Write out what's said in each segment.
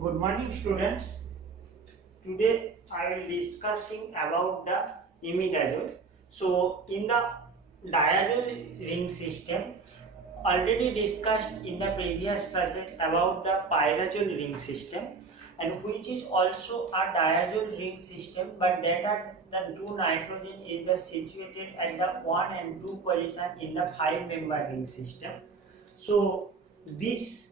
Good morning, students. Today I will discussing about the imidazole. So in the diazole ring system, already discussed in the previous classes about the pyrazole ring system, and which is also a diazole ring system, but that are the two nitrogen is the situated at the 1 and 2 position in the 5-member ring system. So this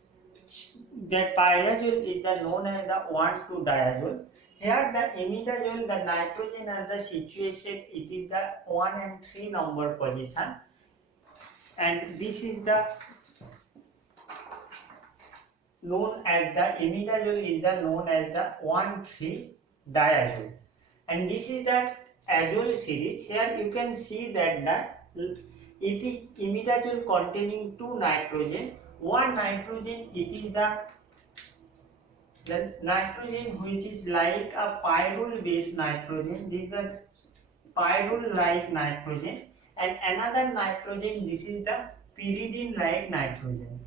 that pyrazole is the known as the 1,2-diazole. Here the imidazole, the nitrogen are the situated, it is the 1 and 3 number position, and this is the known as the imidazole is the known as the 1,3-diazole, and this is the azole series. Here you can see that it is imidazole containing 2 nitrogen. One nitrogen, it is the nitrogen which is like a pyrrole based nitrogen. This is the pyrrole like nitrogen, and another nitrogen, this is the pyridine like nitrogen.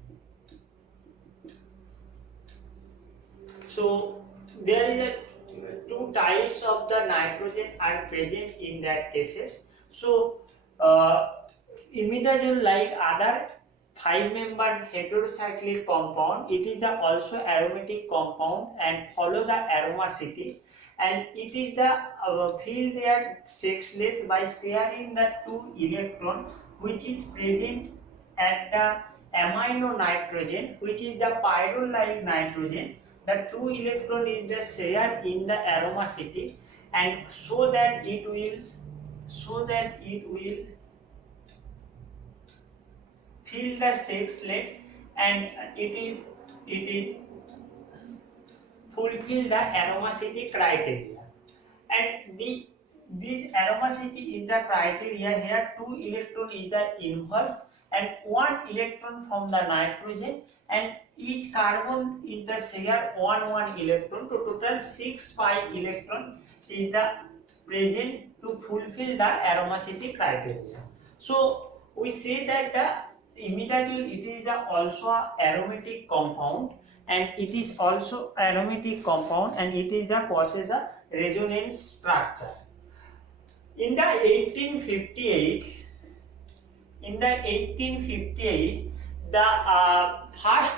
So there is two types of the nitrogen are present in that cases. So imidazole, like other 5-member heterocyclic compound, it is the also aromatic compound and follow the aromaticity, and it is the feel their sexless by sharing the 2 electron which is present at the amino nitrogen, which is the pyrrole like nitrogen. The 2 electron is the shared in the aromaticity, and so that it will fill the sexlet, and it is fulfill the aromaticity criteria, and this aromaticity is the criteria. Here 2 electron is the involved and 1 electron from the nitrogen, and each carbon is the share 1 electron, to total 6 pi electron is the present to fulfill the aromaticity criteria. So we say that the imidazole, it is also a aromatic compound, and it is also aromatic compound, and it is the possess a resonance structure. In the 1858, the first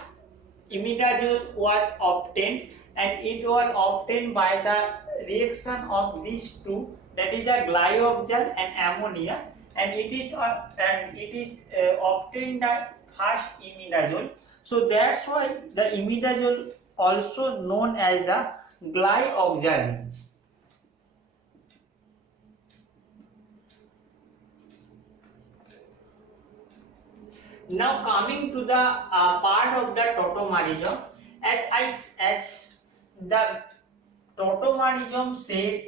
imidazole was obtained, and it was obtained by the reaction of these two, that is the glyoxal and ammonia, and it is obtained the first imidazole. So that's why the imidazole also known as the glyoxaline. Now coming to the part of the tautomerigon, as the tautomerigon said,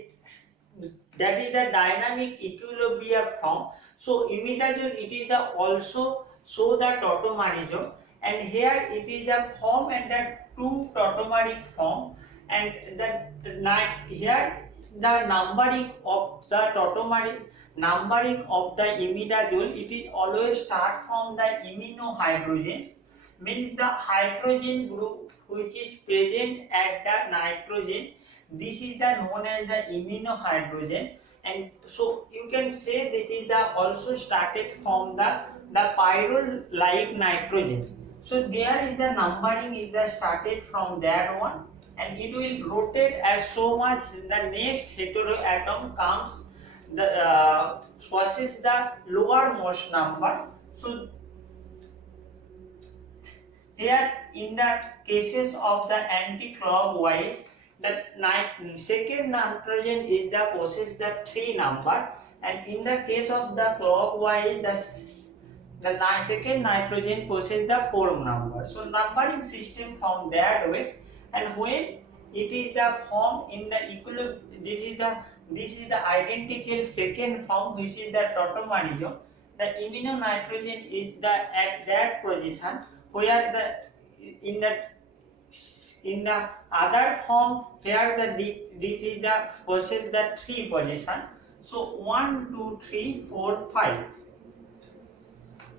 that is the dynamic equilibrium form. So imidazole, it is also show the tautomerigon, and here it is the form and the 2 tautomeric form, and here the numbering of the tautomeric, numbering of the imidazole, it is always start from the imino hydrogen, means the hydrogen group which is present at the nitrogen. This is the known as the imino hydrogen, and so you can say that it is also started from the pyrrole like nitrogen. So there is the numbering is the started from that one, and it will rotate as so much the next heteroatom comes, the possess the lowermost number. So here in the cases of the anti-clockwise, the second nitrogen is the possess the 3 number, and in the case of the clockwise, the second nitrogen possess the 4 number. So numbering system from that way, and when it is the form in the equilibrium, this is the identical second form which is the tautomerigon. The imino nitrogen is at that position, where in the other form here this is the possess the 3 position. So 1, 2, 3, 4, 5.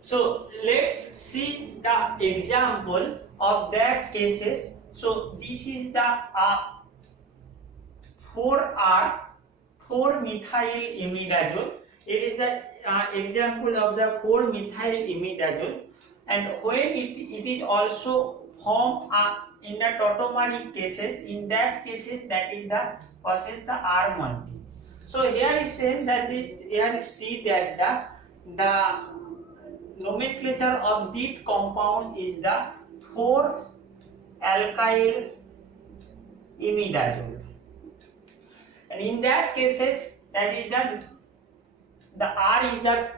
So let's see the example of that cases. So this is the 4-methyl imidazole. It is the example of the 4-methyl imidazole, and when it is also formed in the tautomeric cases, in that cases that is the possess the R multi. So here it says that here you see that the nomenclature of this compound is the 4-alkyl imidazole, and in that cases that is the R is the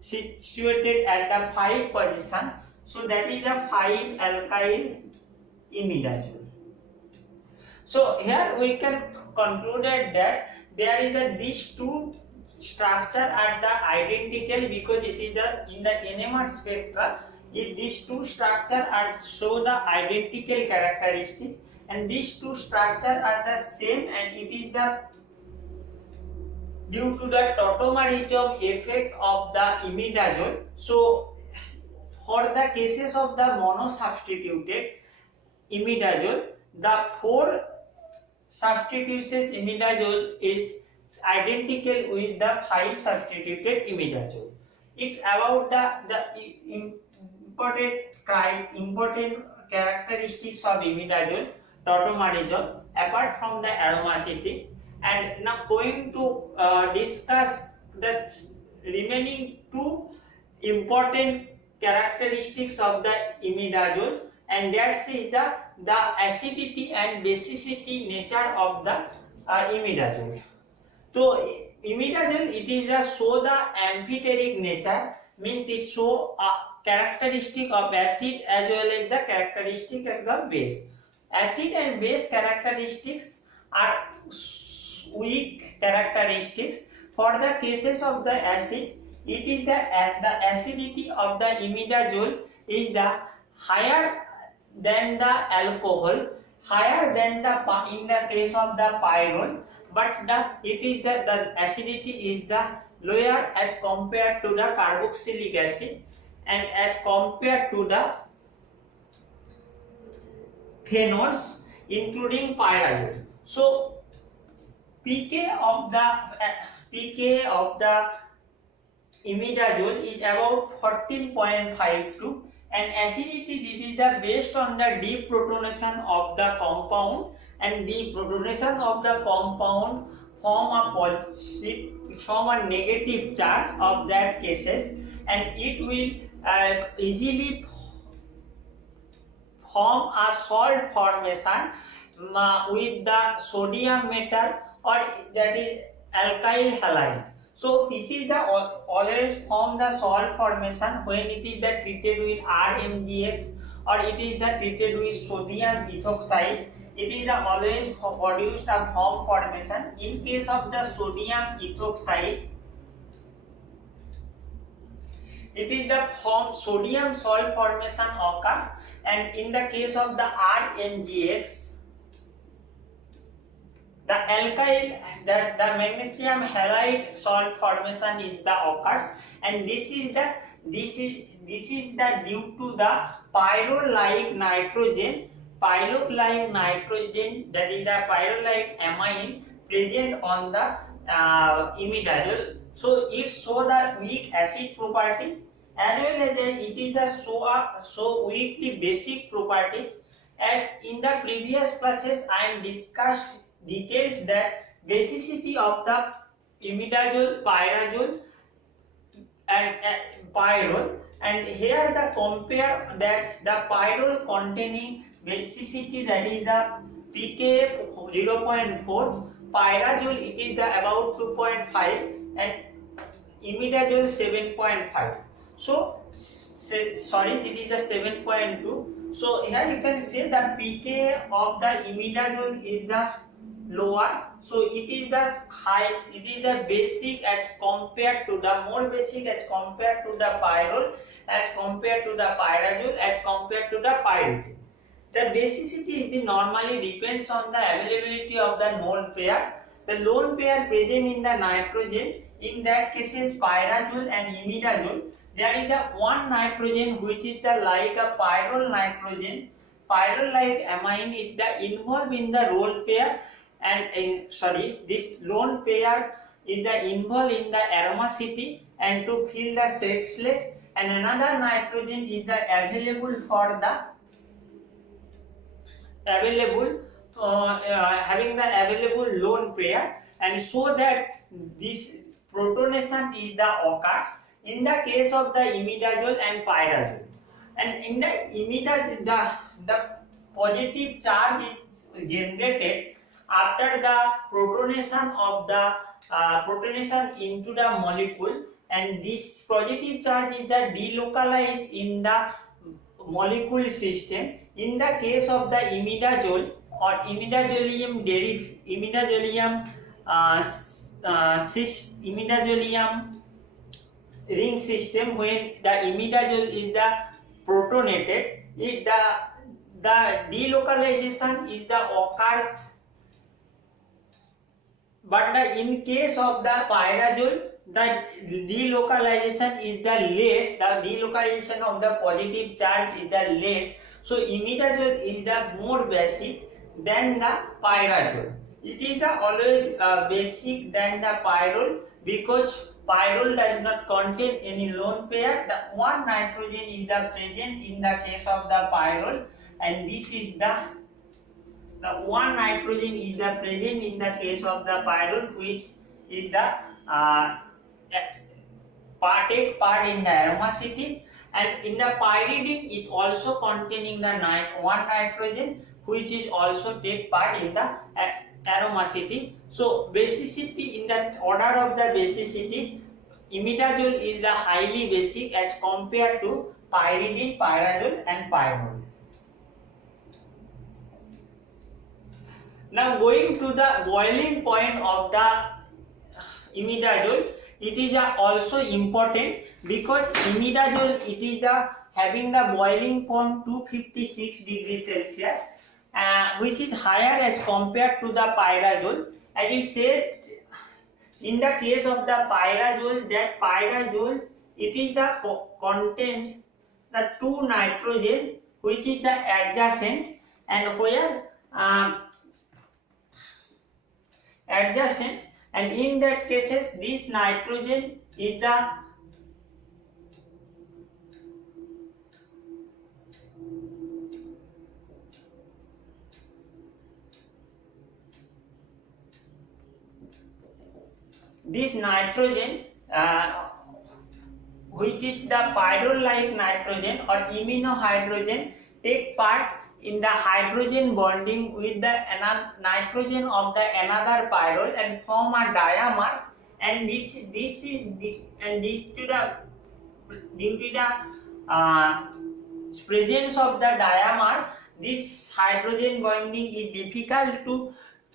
situated at the 5 position, so that is the 5-alkyl imidazole. So here we can conclude that there is these two structure are the identical, because it is in the NMR spectra. If these two structure are show the identical characteristics, and these two structure are the same, and it is the due to the tautomerism effect of the imidazole. So for the cases of the monosubstituted imidazole, the 4 substituted imidazole is identical with the 5 substituted imidazole. It's about the important characteristics of imidazole, tautomerism, apart from the aromaticity. And now going to discuss the remaining 2 important characteristics of the imidazole, and that is the acidity and basicity nature of the imidazole. So imidazole, it is show the amphiteric nature, means it show a characteristic of acid as well as the characteristic of the base. Acid and base characteristics are weak characteristics. For the cases of the acid, it is the acidity of the imidazole is the higher than the alcohol, higher than the in the case of the pyrrole, but the acidity is the lower as compared to the carboxylic acid and as compared to the phenols including pyrazole. So pK of the imidazole is about 14.52, and acidity, it is based on the deprotonation of the compound, and deprotonation of the compound form a negative charge of that cases, and it will easily form a salt formation with the sodium metal, or that is alkyl halide. So it is always form the salt formation when it is treated with RMGX, or it is treated with sodium ethoxide. It is always produced a foam formation. In case of the sodium ethoxide, it is the form sodium salt formation occurs, and in the case of the RMGX, the alkyl, the magnesium halide salt formation is the occurs, and this is the due to the pyrrole-like nitrogen, that is the pyrrole-like amine present on the imidazole. So it show the weak acid properties, as well as it is the so weak the basic properties. As in the previous classes I am discussed details that basicity of the imidazole, pyrazole and pyrrole, and here the compare that the pyrrole containing basicity, that is the pK 0.4, pyrazole it is the about 2.5, and imidazole 7.5. So sorry, this is the 7.2. So here you can say the pK of the imidazole is the lower, so it is the high, it is the basic as compared to the more basic as compared to the pyrrole, as compared to the pyrazole, as compared to the pyrrole. The basicity is normally depends on the availability of the lone pair. The lone pair present in the nitrogen, in that cases pyrazole and imidazole, there is the one nitrogen which is the like a pyrrole nitrogen, chiral-like amine is the involved in the lone pair, and this lone pair is the involved in the aromaticity and to fill the sexlet, and another nitrogen is the available for the having the available lone pair, and so that this protonation is the occurs in the case of the imidazole and pyrazole. And in the imidazole, the positive charge is generated after the protonation of the protonation into the molecule, and this positive charge is the delocalized in the molecule system. In the case of the imidazole or imidazolium ring system, when the imidazole is the protonated, the delocalization is the occurs, but in case of the pyrazole, the delocalization is the less, the delocalization of the positive charge is the less. So imidazole is the more basic than the pyrazole. It is the always basic than the pyrrole, because pyrrole does not contain any lone pair. The one nitrogen is the present in the case of the pyrrole, and this is the one nitrogen is the present in the case of the pyrrole, which is the take part in the aromaticity, and in the pyridine is also containing the one nitrogen, which is also take part in the aromaticity. So basicity, in the order of the basicity, imidazole is the highly basic as compared to pyridine, pyrazole and pyrrole. Now going to the boiling point of the imidazole, it is also important, because imidazole, it is having the boiling point 256 degrees Celsius, which is higher as compared to the pyrazole. As you said, in the case of the pyrazole, that pyrazole, it is the content the two nitrogen which is the adjacent, and where adjacent, and in that cases this nitrogen is the this nitrogen which is the pyrrole-like nitrogen or iminohydrogen take part in the hydrogen bonding with the nitrogen of the another pyrrole and form a dimer, and this to the due to the presence of the dimer, this hydrogen bonding is difficult to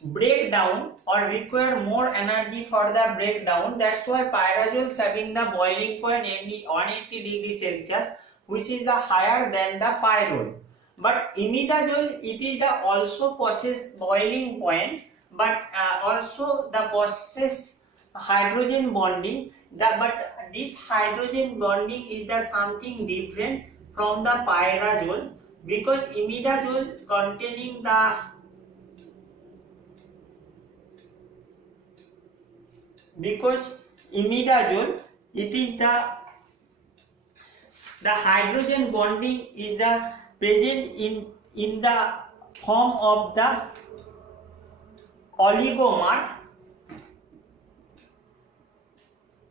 break down or require more energy for the breakdown. That's why pyrazole is having the boiling point 180 degrees Celsius, which is the higher than the pyrrole. But imidazole, it is the also possess boiling point, but also the possess hydrogen bonding. But this hydrogen bonding is the something different from the pyrazole, because imidazole containing the imidazole, it is the hydrogen bonding is the present in the form of the oligomer,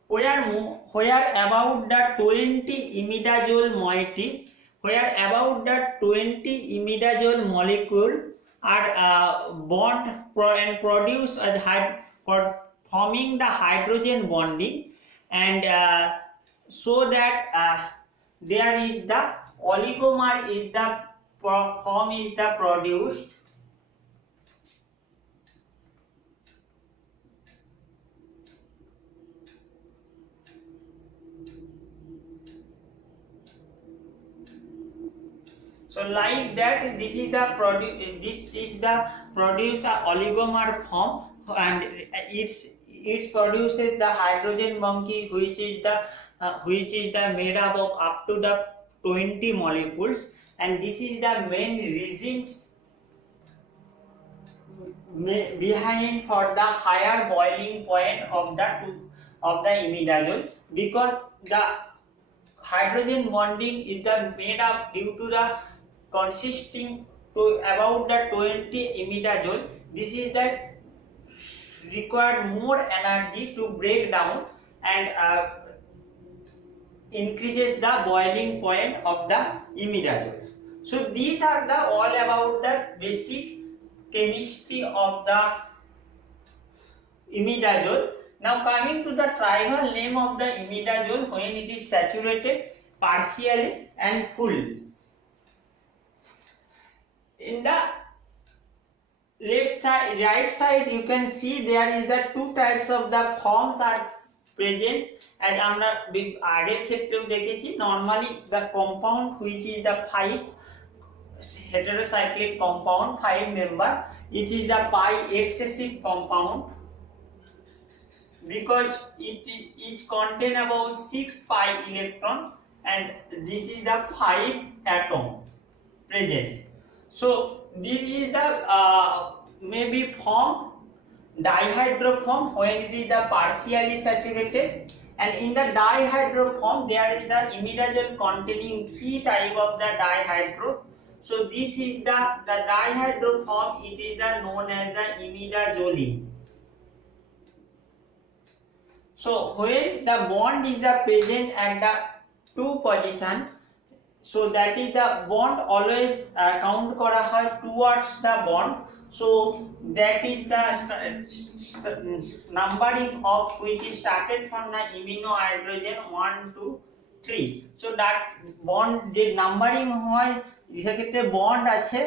where about the 20 imidazole moiety, where about the 20 imidazole molecule are bond and produce forming the hydrogen bonding, and so that there is the oligomer is the form is the produced. So like that, this is the produce a oligomer form, and it produces the hydrogen monkey, which is the made up of up to the 20 molecules, and this is the main reasons behind for the higher boiling point of the imidazole, because the hydrogen bonding is the made up due to the consisting to about the 20 imidazole. This is the required more energy to break down and increases the boiling point of the imidazole. So these are the all about the basic chemistry of the imidazole. Now coming to the trivial name of the imidazole when it is saturated, partially and full. In the left side, right side, you can see there is the two types of the forms are present, as আমরা আগের ক্ষেত্রেও দেখেছি. Normally the compound which is the 5 heterocyclic compound, 5 member, it is the pi excessive compound, because it contain about 6 pi electron, and this is the 5 atom present. So this is the maybe form dihydro form when it is the partially saturated, and in the dihydro form there is the imidazole containing 3 type of the dihydro. So this is the dihydro form, it is the known as the imidazole. So when the bond is the present at the 2 position, so that is the bond always count kora hoy towards the bond. So that is the numbering of which is started from the imino hydrogen 1 to 3. So that bond যে numbering হয় সেক্ষেত্রে bond আছে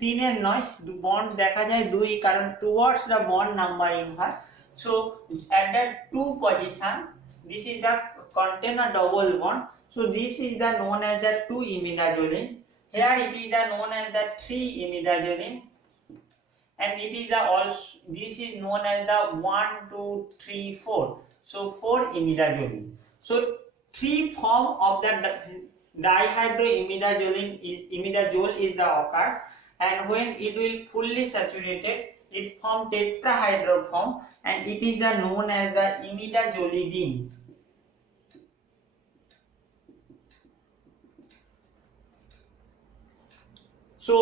3 এর নয়, bond দেখা যায় 2, কারণ towards the bond numbering হয়. So at that 2 position, this is the contain a double bond. So this is the known as the 2 imidazole. Here it is the known as the 3 imidazole, and it is the also this is known as the 1 2 3 4. So 4 imidazole. So 3 form of the dihydroimidazole is the occurs, and when it will fully saturated, it form tetrahydro form, and it is the known as the imidazolidine. So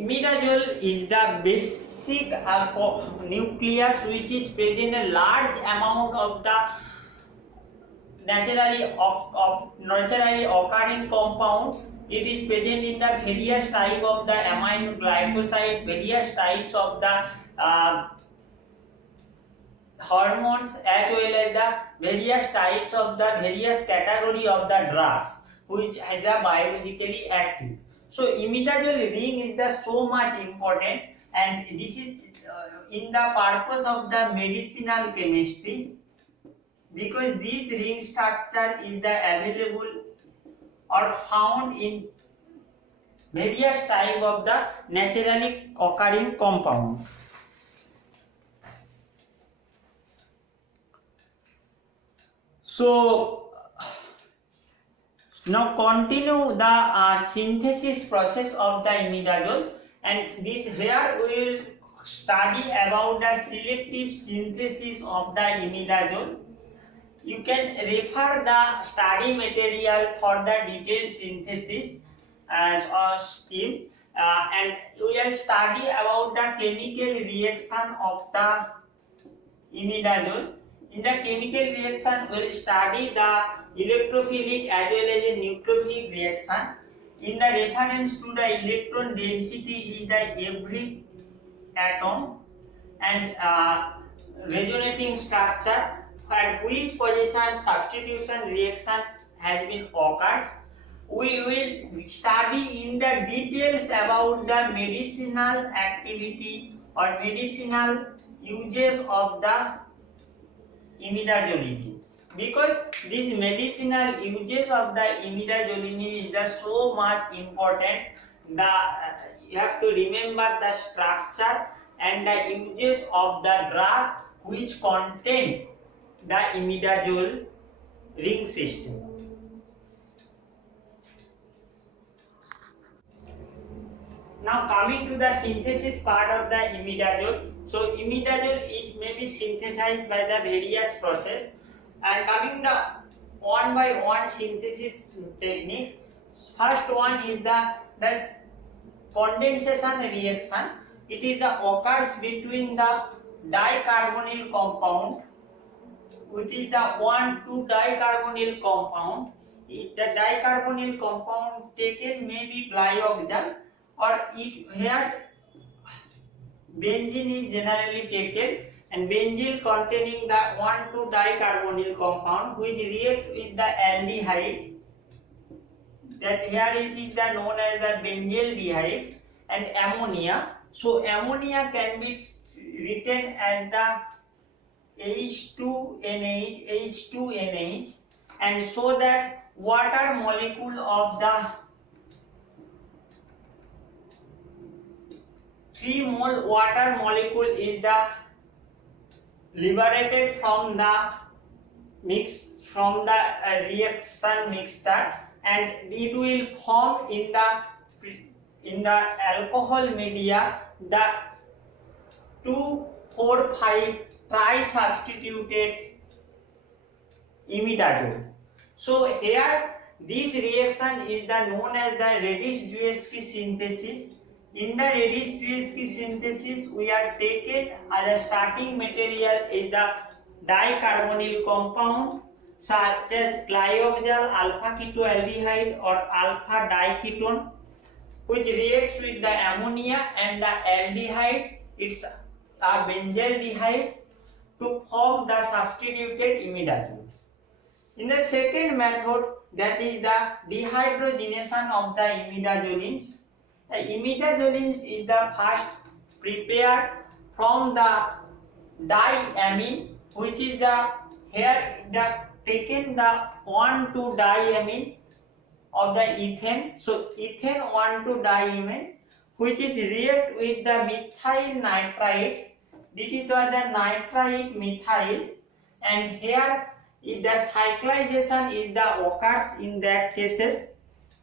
imidazole is the basic nucleus which is present a large amount of the naturally occurring compounds. It is present in the various type of the amino glycoside, various types of the hormones, as well as the various types of the various category of the drugs which are biologically active. So imidazole ring is the so much important, and this is in the purpose of the medicinal chemistry, because this ring structure is the available or found in various type of the naturally occurring compound. So now continue the synthesis process of the imidazole, and this here we will study about the selective synthesis of the imidazole. You can refer the study material for the detailed synthesis as a scheme, and we will study about the chemical reaction of the imidazole. In the chemical reaction, we will study the electrophilic as well as a nucleophilic reaction. In the reference to the electron density is the every atom, and resonating structure at which position substitution reaction has been occurs. We will study in the details about the medicinal activity or medicinal uses of the imidazolidine, because these medicinal uses of the imidazolidine is the so much important. You have to remember the structure and the uses of the drug which contain the imidazole ring system. Now coming to the synthesis part of the imidazole. So imidazole it may be synthesized by the various process, and coming the one by one synthesis technique. First one is the condensation reaction. It is the occurs between the dicarbonyl compound, which is the 1,2-dicarbonyl compound. The dicarbonyl compound taken may be glyoxal, or here benzene is generally taken, and benzene containing the 1,2-dicarbonyl compound which react with the aldehyde. That here it is the known as the benzaldehyde, and ammonia. So ammonia can be written as the H2NH, and so that water molecule of the 3 mole water molecule is the liberated from the reaction mixture, and it will form in the alcohol media the 2,4,5 tri-substituted imidazole. So here this reaction is known as the Redis-Zwiefke synthesis. In the Redis-Zwiefke synthesis, we are taken as a starting material is the dicarbonyl compound such as glyoxal, alpha ketoaldehyde or alpha diketone, which reacts with the ammonia and the aldehyde, it's a benzaldehyde, to form the substituted imidazole. In the second method, that is the dehydrogenation of the imidazolines. The imidazolines is the first prepared from the diamine, which is taken the 1,2-diamine of the ethane. So ethane 1,2-diamine, which is react with the methyl nitrite. This is the nitrite methyl, and here the cyclization is the occurs in that cases,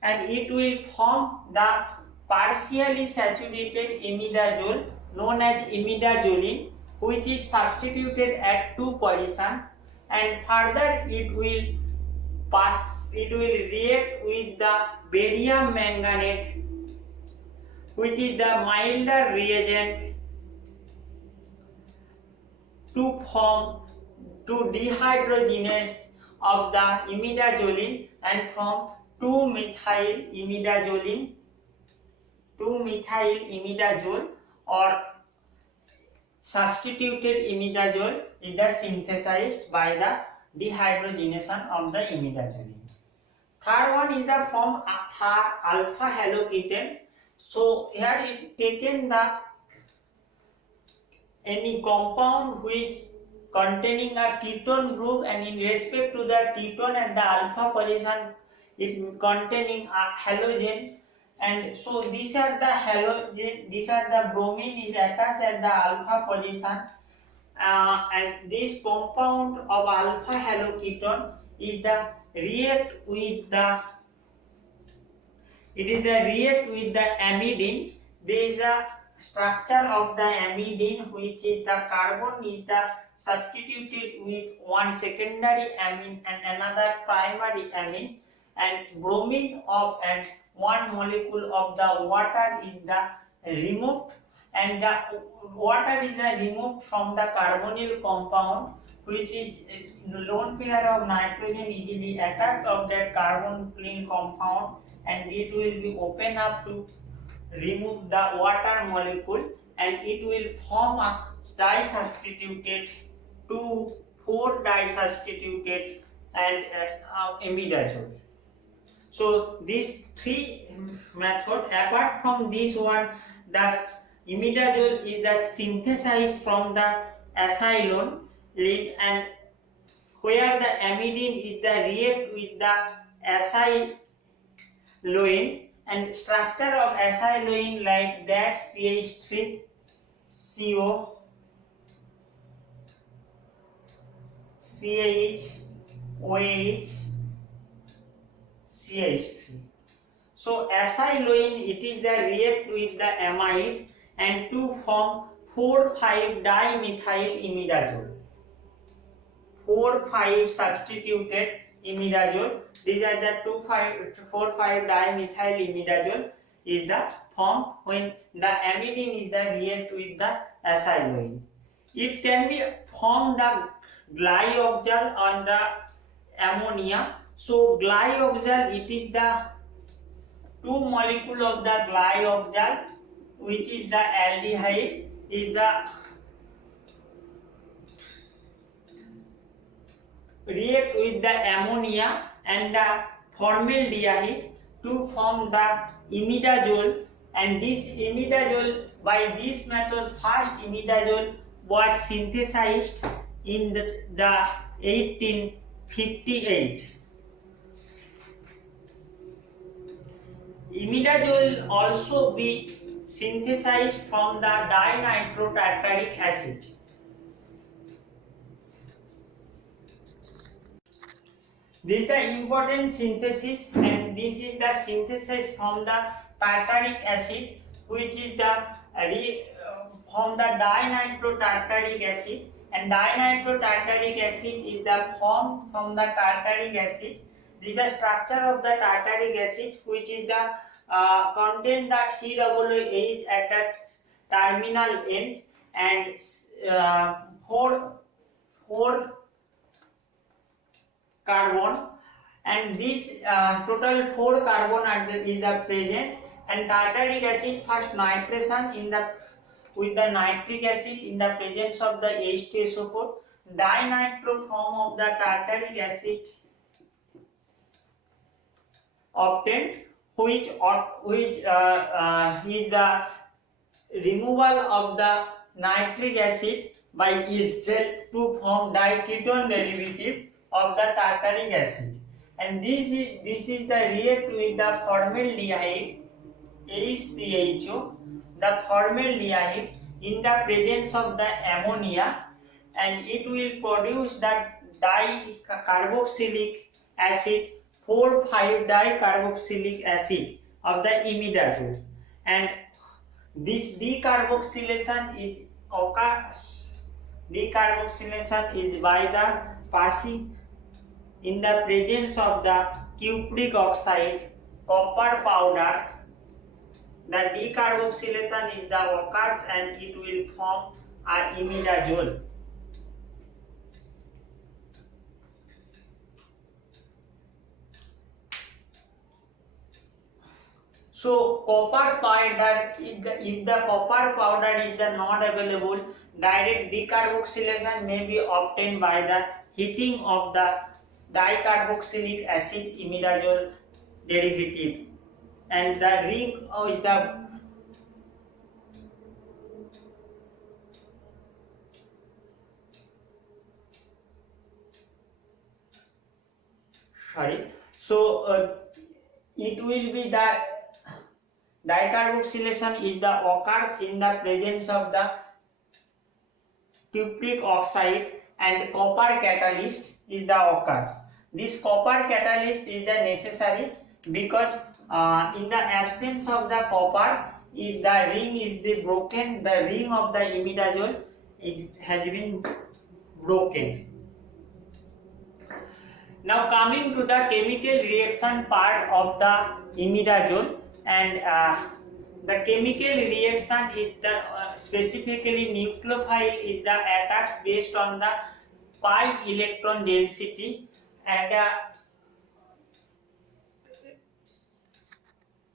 and it will form the partially saturated imidazole known as imidazoline, which is substituted at 2 position, and further it will react with the barium manganate, which is the milder reagent, to dehydrogenase of the imidazoline, and from 2-methyl-imidazole or substituted imidazole is synthesized by the dehydrogenation of the imidazoline. Third one is the form alpha haloketone. So here it taken any compound which containing a ketone group, and in respect to the ketone and the alpha position it containing a halogen, and so these are the halogen, these are the bromine is attached at the alpha position, and this compound of alpha haloketone is the react with the amidine. There is the structure of the amidine, which is the carbon is the substituted with one secondary amine and another primary amine, and bromine of and one molecule of the water is the removed, and the water is removed from the carbonyl compound, which is lone pair of nitrogen easily attached of that carbonyl compound, and it will be open up to remove the water molecule, and it will form a disubstituted 2,4-disubstituted and imidazole. So these three methods. Apart from this one, the imidazole is synthesized from the acetylene, and where the amidine is react with the acetylene, and structure of acetylene like that CH3 CO CH OH CH3. So acetylene, it is the react with the amide and to form 4,5-dimethyl imidazole. 4,5 substituted imidazole. These are the 4,5-dimethyl imidazole is the form when the amidine is the react with the acetylene. It can be formed the glyoxal on the ammonia. So glyoxal, it is the 2 molecule of the glyoxal, which is the aldehyde, is the react with the ammonia and the formaldehyde to form the imidazole, and this imidazole, by this method, first imidazole was synthesized in the 1858. Imidazole also be synthesized from the dinitrotartaric acid. This is the important synthesis, and this is the synthesis from the tartaric acid, which is the from the dinitrotartaric acid, and dinitrotartaric acid is the form from the tartaric acid. This is the structure of the tartaric acid, which is the contain the COOH at the terminal end, and 4 carbon, and this total 4 carbon is the present, and tartaric acid first nitration in the with the nitric acid in the presence of the H2SO4. Dinitro form of the tartaric acid obtained, which is the removal of the nitric acid by itself to form diketone derivative of the tartaric acid, and this is the react with the formaldehyde HCHO, the formaldehyde in the presence of the ammonia, and it will produce the dicarboxylic acid, 4,5-dicarboxylic acid of the imidazole, and this decarboxylation is by the passing in the presence of the cupric oxide, copper powder. The decarboxylation is the occurs, and it will form a imidazole. So copper powder, if the copper powder is not available, direct decarboxylation may be obtained by the heating of the dicarboxylic acid imidazole derivative, and the ring of the it will be the dicarboxylation is the occurs in the presence of the cupric oxide, and copper catalyst is the occurs. This copper catalyst is the necessary because in the absence of the copper, if the ring is the broken, the ring of the imidazole has been broken. Now coming to the chemical reaction part of the imidazole, and the chemical reaction is the specifically nucleophile is the attacks based on the pi electron density, and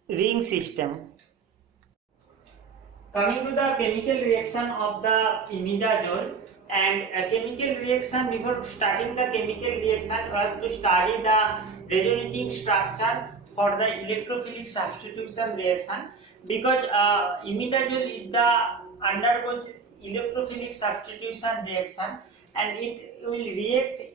ring system. Coming to the chemical reaction of the imidazole, and chemical reaction, before starting the chemical reaction, we have to study the resonating structure for the electrophilic substitution reaction, because imidazole is the undergoes electrophilic substitution reaction, and it will react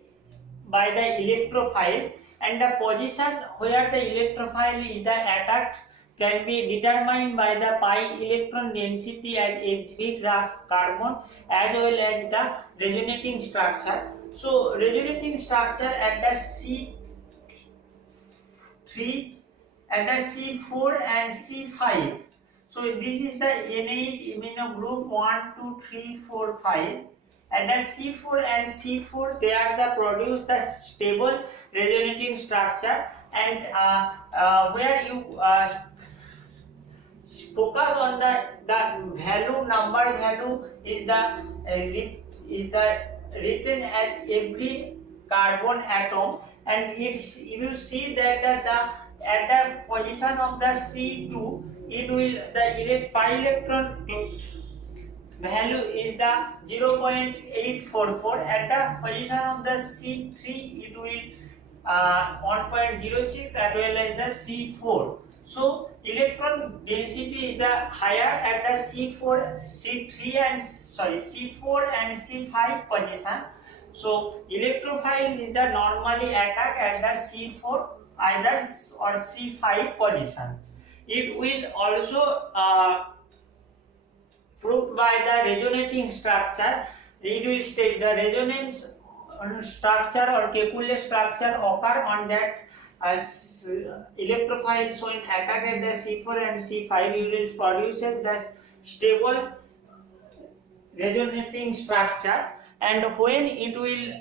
by the electrophile, and the position where the electrophile is the attacked can be determined by the pi electron density as Hv carbon, as well as the resonating structure. So resonating structure at the C3 at the C4 and C5. So this is the NH amino group 1, 2, 3, 4, 5. At the C4 and C4, they are the produce the stable resonating structure, and where you focus on the value, number value is the written as every carbon atom, and you will see that at the position of the C2, it will the pi electron value is the 0.844. At the position of the C3, it will 1.06, as well as the C4. So electron density is the higher at the C4 and C5 position. So electrophile is the normally attack at the C4 either or C5 position. It will also proved by the resonating structure. It will state the resonance structure or Kekulé structure occur on that as electrophile. So in attack at the C4 and C5, it will produces the stable resonating structure, and when it will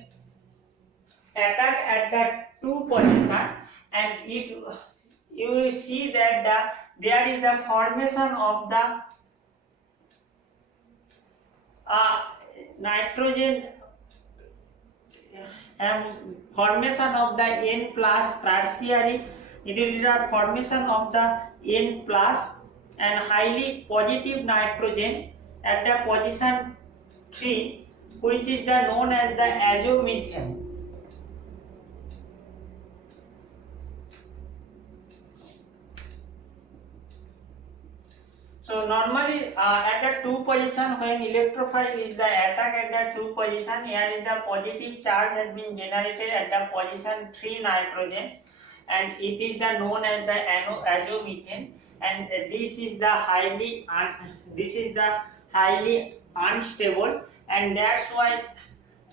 attack at the 2 position, and you will see that there is the formation of the nitrogen and formation of the N plus tertiary. It is the formation of the N plus and highly positive nitrogen at the position 3, which is the known as the azomethane. So normally at the 2 position, when electrophile is the attack at the 2 position, here is the positive charge has been generated at the position 3 nitrogen, and it is the known as the azomethane, and this is the highly unstable, and that's why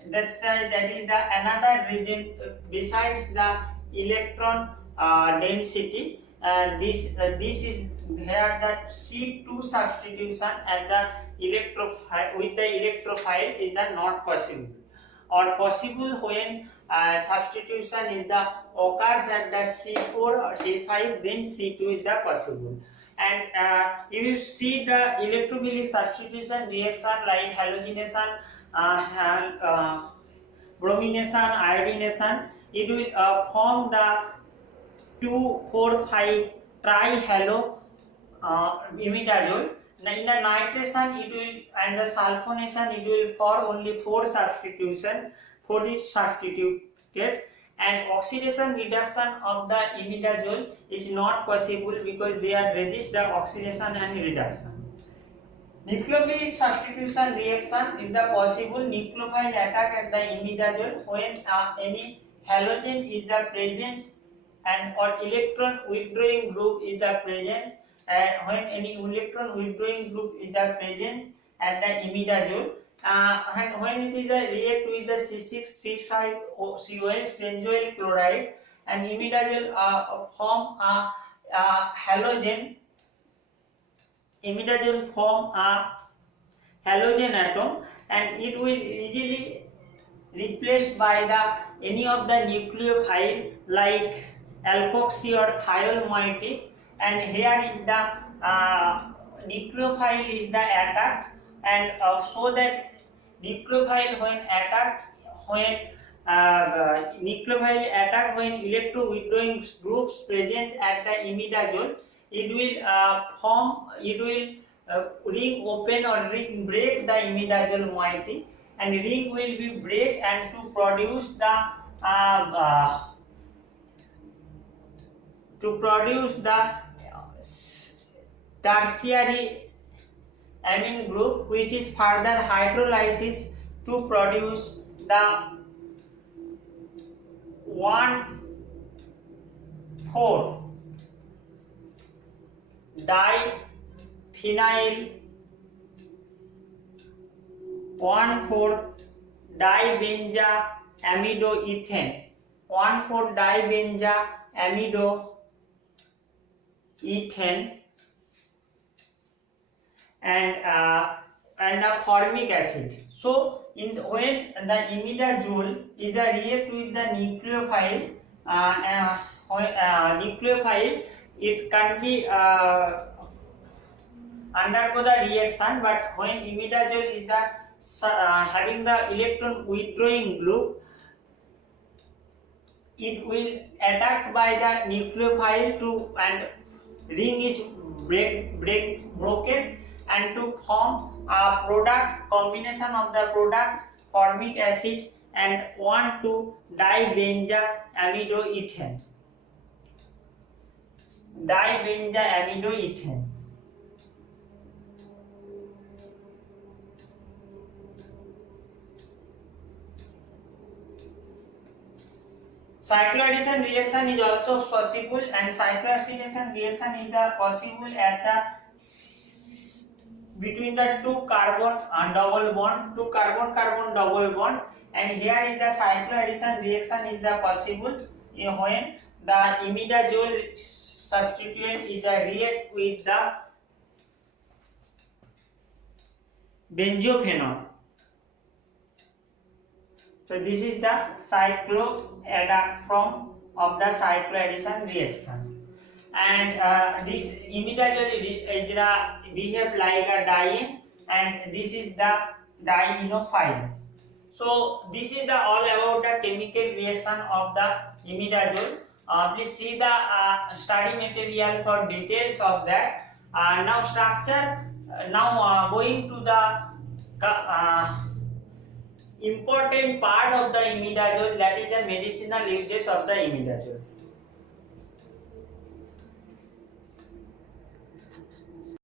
that is the another reason besides the electron density. This is here the C2 substitution and the electrophile with the electrophile is the not possible, or possible when substitution is the occurs at the C4 or C5, then C2 is the possible. And if you see the electrophilic substitution reaction like halogenation, bromination, iodination, it will form the 2,4,5 trihalo imidazole. In the nitration it will, and the sulfonation it will form only 4 substitution, 4 is substituted, and oxidation reduction of the imidazole is not possible because they are resist the oxidation and reduction. Nucleophilic substitution reaction is the possible nucleophile attack at the imidazole when any halogen is the present and or electron withdrawing group is the present, and when any electron withdrawing group is the present at the imidazole, and when it is react with the C6H5COH benzoyl chloride, and imidazole form a halogen. Imidazole form a halogen atom, and it will easily replaced by the any of the nucleophile like alkoxy or thiol moiety, and here is the nucleophile is the attack, and so that nucleophile when attack when electro withdrawing groups present at the imidazole, it will ring open or ring break the imidazole moiety, and ring will be break and to produce the tertiary amine group, which is further hydrolysis to produce the 1,4 diphenyl 1,4 dibenzoamidoethane 1,4 dibenzoamidoethane ethane and the formic acid. So when the imidazole is react with the nucleophile, nucleophile, it can be undergo the reaction, but when imidazole is having the electron withdrawing group, it will attacked by the nucleophile and ring is broken and to form a product, combination of the product formic acid and 1,2-dibenzoamidoethane. Dibenzoamidoethane. Cycloaddition reaction is also possible, and cyclooxidation reaction is possible at the between the two carbon double bond, double bond, and here is the cycloaddition reaction is possible when the imidazole substituent is react with the benzophenone. So this is the cycloaddition of the cycloaddition reaction. And this imidazole is behave like a diene, and this is the dienophile. So this is all about the chemical reaction of the imidazole. Please see the study material for details of that. Now structure. Now going to the important part of the imidazole, that is the medicinal uses of the imidazole.